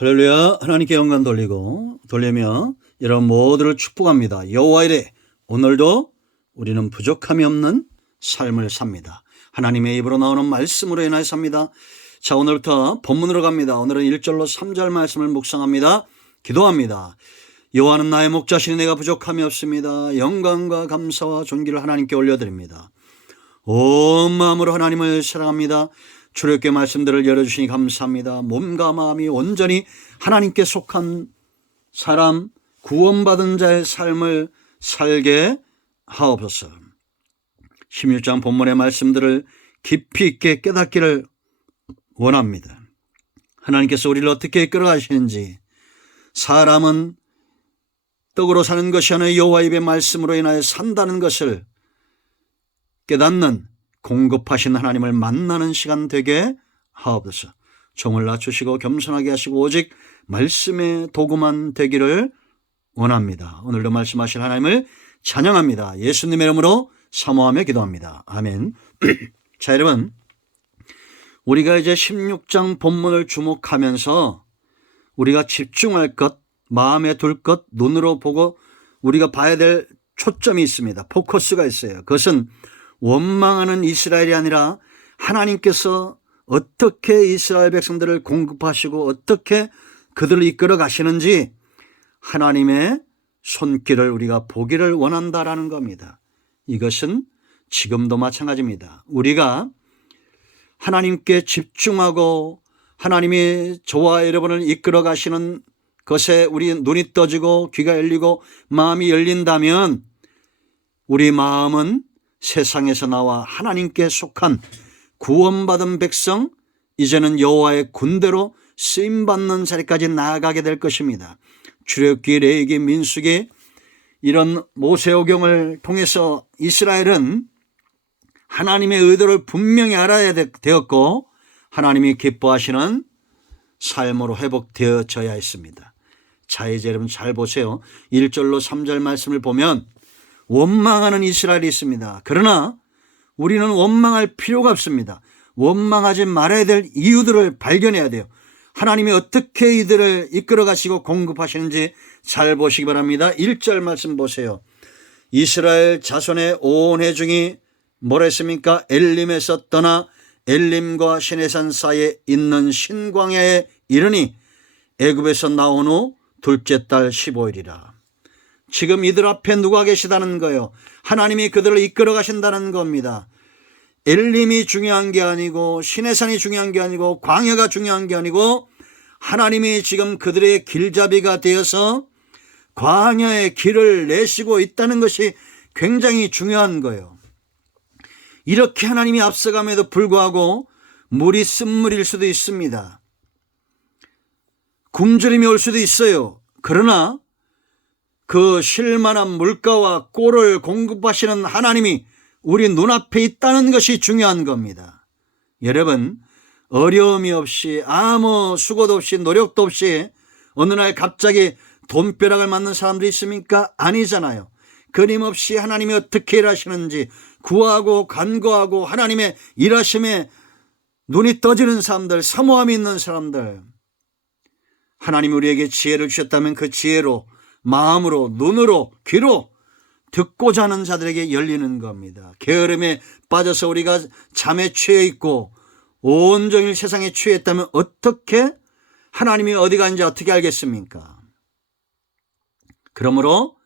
할렐루야. 하나님께 영광 돌리며 여러분 모두를 축복합니다. 여호와 이레 오늘도 우리는 부족함이 없는 삶을 삽니다. 하나님의 입으로 나오는 말씀으로 인하여 삽니다. 자, 오늘부터 본문으로 갑니다. 오늘은 1절로 3절 말씀을 묵상합니다. 기도합니다. 여호와는 나의 목자시니 내가 부족함이 없습니다. 영광과 감사와 존귀를 하나님께 올려드립니다. 온 마음으로 하나님을 사랑합니다. 출애굽기 말씀들을 열어주시니 감사합니다. 몸과 마음이 온전히 하나님께 속한 사람, 구원받은 자의 삶을 살게 하옵소서. 16장 본문의 말씀들을 깊이 있게 깨닫기를 원합니다. 하나님께서 우리를 어떻게 이끌어 가시는지, 사람은 떡으로 사는 것이 아니라 여호와 입의 말씀으로 인하여 산다는 것을 깨닫는 공급하신 하나님을 만나는 시간 되게 하옵소서. 종을 낮추시고 겸손하게 하시고 오직 말씀의 도구만 되기를 원합니다. 오늘도 말씀하실 하나님을 찬양합니다. 예수님의 이름으로 사모하며 기도합니다. 아멘. 자, 여러분, 우리가 이제 16장 본문을 주목하면서 우리가 집중할 것, 마음에 둘 것, 눈으로 보고 우리가 봐야 될 초점이 있습니다. 포커스가 있어요. 그것은 원망하는 이스라엘이 아니라 하나님께서 어떻게 이스라엘 백성들을 공급하시고 어떻게 그들을 이끌어 가시는지 하나님의 손길을 우리가 보기를 원한다라는 겁니다. 이것은 지금도 마찬가지입니다. 우리가 하나님께 집중하고 하나님이 저와 여러분을 이끌어 가시는 것에 우리 눈이 떠지고 귀가 열리고 마음이 열린다면 우리 마음은 세상에서 나와 하나님께 속한 구원받은 백성, 이제는 여호와의 군대로 쓰임받는 자리까지 나아가게 될 것입니다. 출애굽기, 레위기, 민수기 이런 모세오경을 통해서 이스라엘은 하나님의 의도를 분명히 알아야 되었고 하나님이 기뻐하시는 삶으로 회복되어져야 했습니다. 자, 이제 여러분 잘 보세요. 1절로 3절 말씀을 보면 원망하는 이스라엘이 있습니다. 그러나 우리는 원망할 필요가 없습니다. 원망하지 말아야 될 이유들을 발견해야 돼요. 하나님이 어떻게 이들을 이끌어 가시고 공급하시는지 잘 보시기 바랍니다. 1절 말씀 보세요. 이스라엘 자손의 온 회중이 뭐라 했습니까? 엘림에서 떠나 엘림과 시내산 사이에 있는 신광야에 이르니 애굽에서 나온 후 둘째 달 15일이라. 지금 이들 앞에 누가 계시다는 거예요? 하나님이 그들을 이끌어 가신다는 겁니다. 엘림이 중요한 게 아니고 시내산이 중요한 게 아니고 광야가 중요한 게 아니고 하나님이 지금 그들의 길잡이가 되어서 광야의 길을 내시고 있다는 것이 굉장히 중요한 거예요. 이렇게 하나님이 앞서감에도 불구하고 물이 쓴물일 수도 있습니다. 굶주림이 올 수도 있어요. 그러나 그 쉴만한 물가와 꼴을 공급하시는 하나님이 우리 눈앞에 있다는 것이 중요한 겁니다. 여러분, 어려움이 없이 아무 수고도 없이 노력도 없이 어느 날 갑자기 돈벼락을 맞는 사람들이 있습니까? 아니잖아요. 끊임없이 하나님이 어떻게 일하시는지 구하고 간구하고 하나님의 일하심에 눈이 떠지는 사람들, 사모함이 있는 사람들, 하나님이 우리에게 지혜를 주셨다면 그 지혜로 마음으로 눈으로 귀로 듣고자 하는 자들에게 열리는 겁니다. 게으름에 빠져서 우리가 잠에 취해 있고 온종일 세상에 취했다면 어떻게 하나님이 어디 간지 어떻게 알겠습니까? 그러므로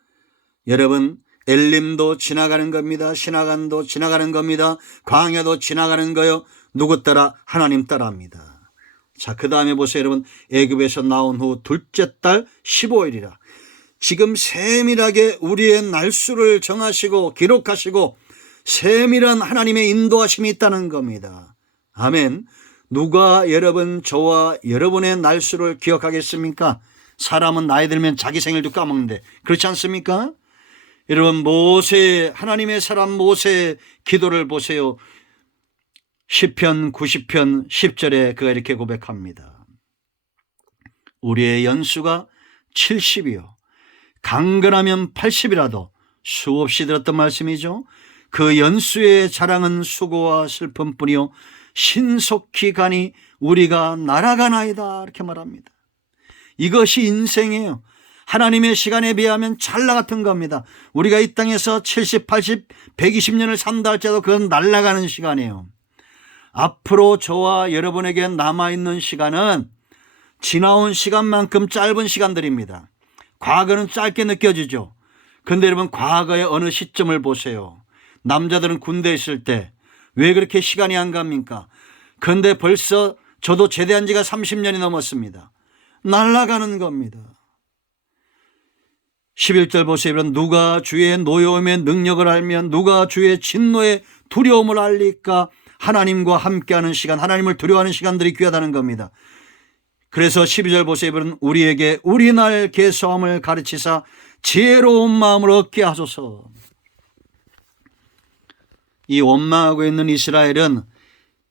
여러분, 엘림도 지나가는 겁니다. 시나간도 지나가는 겁니다. 광야도 지나가는 거요. 누구 따라? 하나님 따라합니다. 자, 그 다음에 보세요. 여러분, 애굽에서 나온 후 둘째 달 15일이라. 지금 세밀하게 우리의 날수를 정하시고 기록하시고 세밀한 하나님의 인도하심이 있다는 겁니다. 아멘. 누가 여러분, 저와 여러분의 날수를 기억하겠습니까? 사람은 나이 들면 자기 생일도 까먹는데 그렇지 않습니까? 여러분, 모세, 하나님의 사람 모세의 기도를 보세요. 시편 90편 10절에 그가 이렇게 고백합니다. 우리의 연수가 70이요 강건하면 80이라도 수없이 들었던 말씀이죠. 그 연수의 자랑은 수고와 슬픔뿐이요 신속히 가니 우리가 날아가나이다 이렇게 말합니다. 이것이 인생이에요. 하나님의 시간에 비하면 찰나 같은 겁니다. 우리가 이 땅에서 70, 80, 120년을 산다 할지라도 그건 날아가는 시간이에요. 앞으로 저와 여러분에게 남아있는 시간은 지나온 시간만큼 짧은 시간들입니다. 과거는 짧게 느껴지죠. 그런데 여러분, 과거의 어느 시점을 보세요. 남자들은 군대에 있을 때 왜 그렇게 시간이 안 갑니까? 그런데 벌써 저도 제대한 지가 30년이 넘었습니다. 날아가는 겁니다. 11절 보세요. 누가 주의 노여움의 능력을 알면 누가 주의 진노의 두려움을 알리까? 하나님과 함께하는 시간, 하나님을 두려워하는 시간들이 귀하다는 겁니다. 그래서 12절 보세요. 우리에게 우리 날 계수함을 가르치사 지혜로운 마음을 얻게 하소서. 이 원망하고 있는 이스라엘은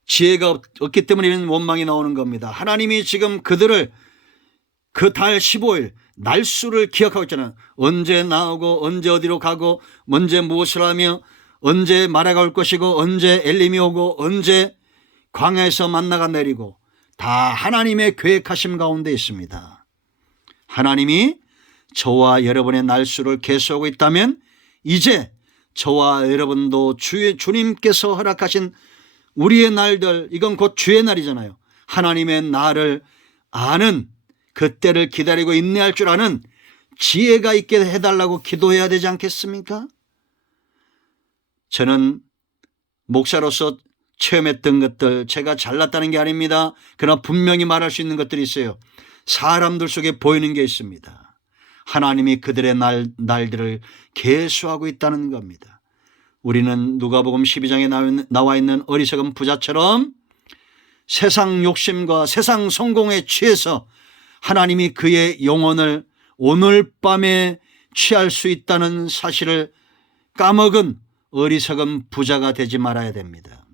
지혜가 없기 때문에 이런 원망이 나오는 겁니다. 하나님이 지금 그들을 그 달 15일 날수를 기억하고 있잖아요. 언제 나오고 언제 어디로 가고 언제 무엇을 하며 언제 마라가 올 것이고 언제 엘림이 오고 언제 광야에서 만나가 내리고 다 하나님의 계획하심 가운데 있습니다. 하나님이 저와 여러분의 날수를 계수하고 있다면 이제 저와 여러분도 주님께서 허락하신 우리의 날들, 이건 곧 주의 날이잖아요. 하나님의 날을 아는, 그때를 기다리고 인내할 줄 아는 지혜가 있게 해달라고 기도해야 되지 않겠습니까? 저는 목사로서 체험했던 것들, 제가 잘났다는 게 아닙니다. 그러나 분명히 말할 수 있는 것들이 있어요. 사람들 속에 보이는 게 있습니다. 하나님이 그들의 날들을 계수하고 있다는 겁니다. 우리는 누가복음 12장에 나와 있는 어리석은 부자처럼 세상 욕심과 세상 성공에 취해서 하나님이 그의 영혼을 오늘 밤에 취할 수 있다는 사실을 까먹은 어리석은 부자가 되지 말아야 됩니다.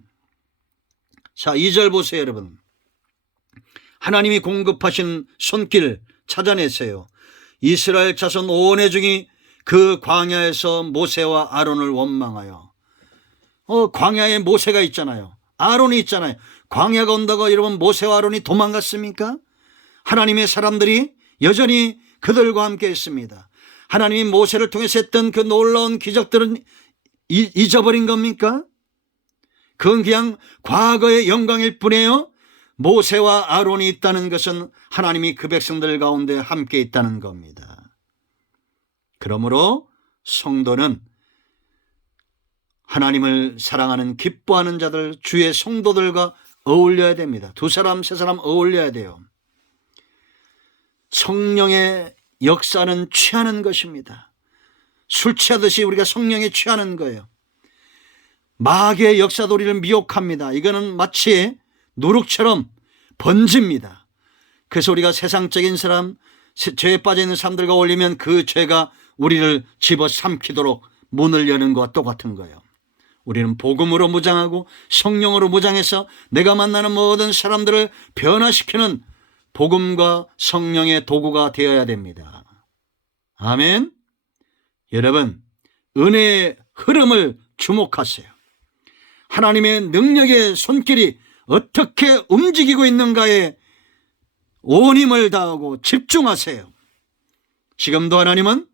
자, 2절 보세요, 여러분. 하나님이 공급하신 손길 찾아내세요. 이스라엘 자손 온 회중이 그 광야에서 모세와 아론을 원망하여, 광야에 모세가 있잖아요. 아론이 있잖아요. 광야가 온다고 여러분 모세와 아론이 도망갔습니까? 하나님의 사람들이 여전히 그들과 함께 했습니다. 하나님이 모세를 통해서 했던 그 놀라운 기적들은 잊어버린 겁니까? 그건 그냥 과거의 영광일 뿐이에요. 모세와 아론이 있다는 것은 하나님이 그 백성들 가운데 함께 있다는 겁니다. 그러므로 성도는 하나님을 사랑하는 기뻐하는 자들, 주의 성도들과 어울려야 됩니다. 두 사람 세 사람 어울려야 돼요. 성령의 역사는 취하는 것입니다. 술 취하듯이 우리가 성령에 취하는 거예요. 마귀의 역사도 우리를 미혹합니다. 이거는 마치 누룩처럼 번집니다. 그래서 우리가 세상적인 사람, 죄에 빠져 있는 사람들과 어울리면 그 죄가 우리를 집어삼키도록 문을 여는 것과 똑같은 거예요. 우리는 복음으로 무장하고 성령으로 무장해서 내가 만나는 모든 사람들을 변화시키는 복음과 성령의 도구가 되어야 됩니다. 아멘. 여러분, 은혜의 흐름을 주목하세요. 하나님의 능력의 손길이 어떻게 움직이고 있는가에 온 힘을 다하고 집중하세요. 지금도 하나님은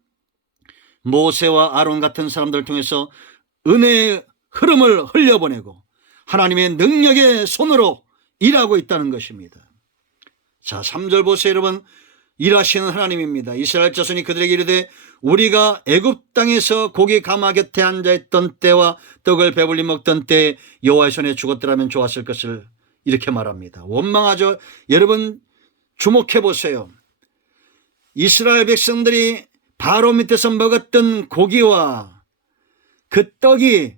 모세와 아론 같은 사람들을 통해서 은혜의 흐름을 흘려보내고 하나님의 능력의 손으로 일하고 있다는 것입니다. 자, 3절 보세요, 여러분. 일하시는 하나님입니다. 이스라엘 자손이 그들에게 이르되 우리가 애굽 땅에서 고기 가마 곁에 앉아있던 때와 떡을 배불리 먹던 때에 여호와의 손에 죽었더라면 좋았을 것을 이렇게 말합니다. 원망하죠. 여러분 주목해 보세요. 이스라엘 백성들이 바로 밑에서 먹었던 고기와 그 떡이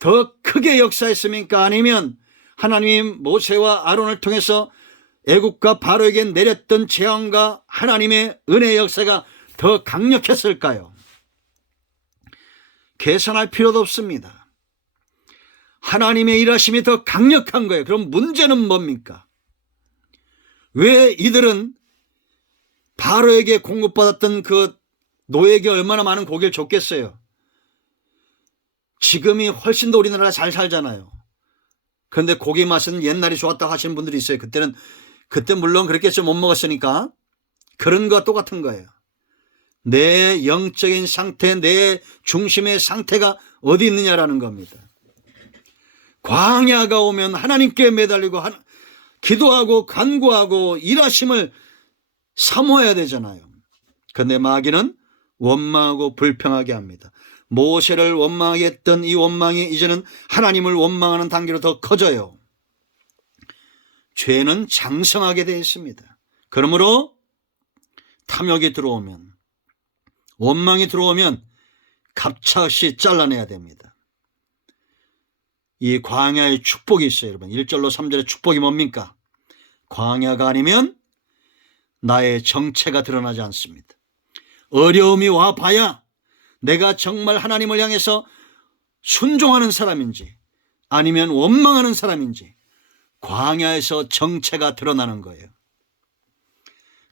더 크게 역사했습니까? 아니면 하나님이 모세와 아론을 통해서 애국과 바로에게 내렸던 재앙과 하나님의 은혜의 역사가 더 강력했을까요? 계산할 필요도 없습니다. 하나님의 일하심이 더 강력한 거예요. 그럼 문제는 뭡니까? 왜 이들은 바로에게 공급받았던 그 노예에게 얼마나 많은 고기를 줬겠어요? 지금이 훨씬 더 우리나라가 잘 살잖아요. 그런데 고기 맛은 옛날이 좋았다고 하시는 분들이 있어요. 그때 물론 그렇게 해서 못 먹었으니까. 그런 것과 똑같은 거예요. 내 영적인 상태, 내 중심의 상태가 어디 있느냐라는 겁니다. 광야가 오면 하나님께 매달리고 기도하고 간구하고 일하심을 사모해야 되잖아요. 그런데 마귀는 원망하고 불평하게 합니다. 모세를 원망하게 했던 이 원망이 이제는 하나님을 원망하는 단계로 더 커져요. 죄는 장성하게 되어 있습니다. 그러므로 탐욕이 들어오면, 원망이 들어오면 갑작시 잘라내야 됩니다. 이 광야의 축복이 있어요, 여러분. 1절로 3절의 축복이 뭡니까? 광야가 아니면 나의 정체가 드러나지 않습니다. 어려움이 와봐야 내가 정말 하나님을 향해서 순종하는 사람인지 아니면 원망하는 사람인지 광야에서 정체가 드러나는 거예요.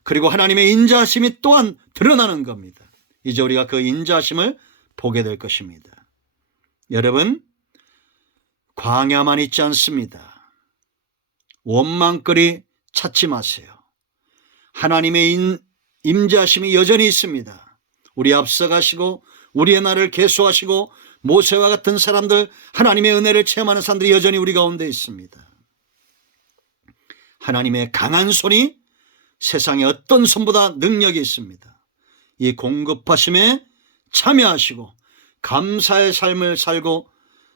그리고 하나님의 인자하심이 또한 드러나는 겁니다. 이제 우리가 그 인자하심을 보게 될 것입니다. 여러분, 광야만 있지 않습니다. 원망거리 찾지 마세요. 하나님의 임재하심이 여전히 있습니다. 우리 앞서가시고 우리의 날을 계수하시고 모세와 같은 사람들, 하나님의 은혜를 체험하는 사람들이 여전히 우리 가운데 있습니다. 하나님의 강한 손이 세상에 어떤 손보다 능력이 있습니다. 이 공급하심에 참여하시고 감사의 삶을 살고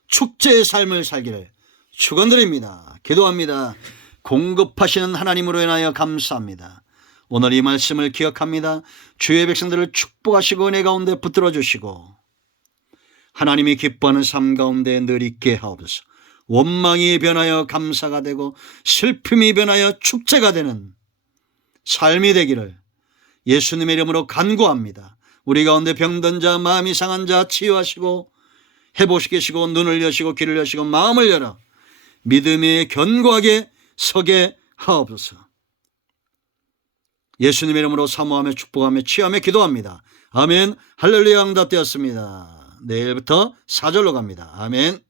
축제의 삶을 살기를 축원드립니다. 기도합니다. 공급하시는 하나님으로 인하여 감사합니다. 오늘 이 말씀을 기억합니다. 주의 백성들을 축복하시고 은혜 가운데 붙들어 주시고 하나님이 기뻐하는 삶 가운데 늘 있게 하옵소서. 원망이 변하여 감사가 되고 슬픔이 변하여 축제가 되는 삶이 되기를 예수님의 이름으로 간구합니다. 우리 가운데 병든 자, 마음이 상한 자 치유하시고 해보시게 하시고 눈을 여시고 귀를 여시고 마음을 열어 믿음에 견고하게 서게 하옵소서. 예수님의 이름으로 사모하며 축복하며 취하며 기도합니다. 아멘. 할렐루야. 응답되었습니다. 내일부터 4절로 갑니다. 아멘.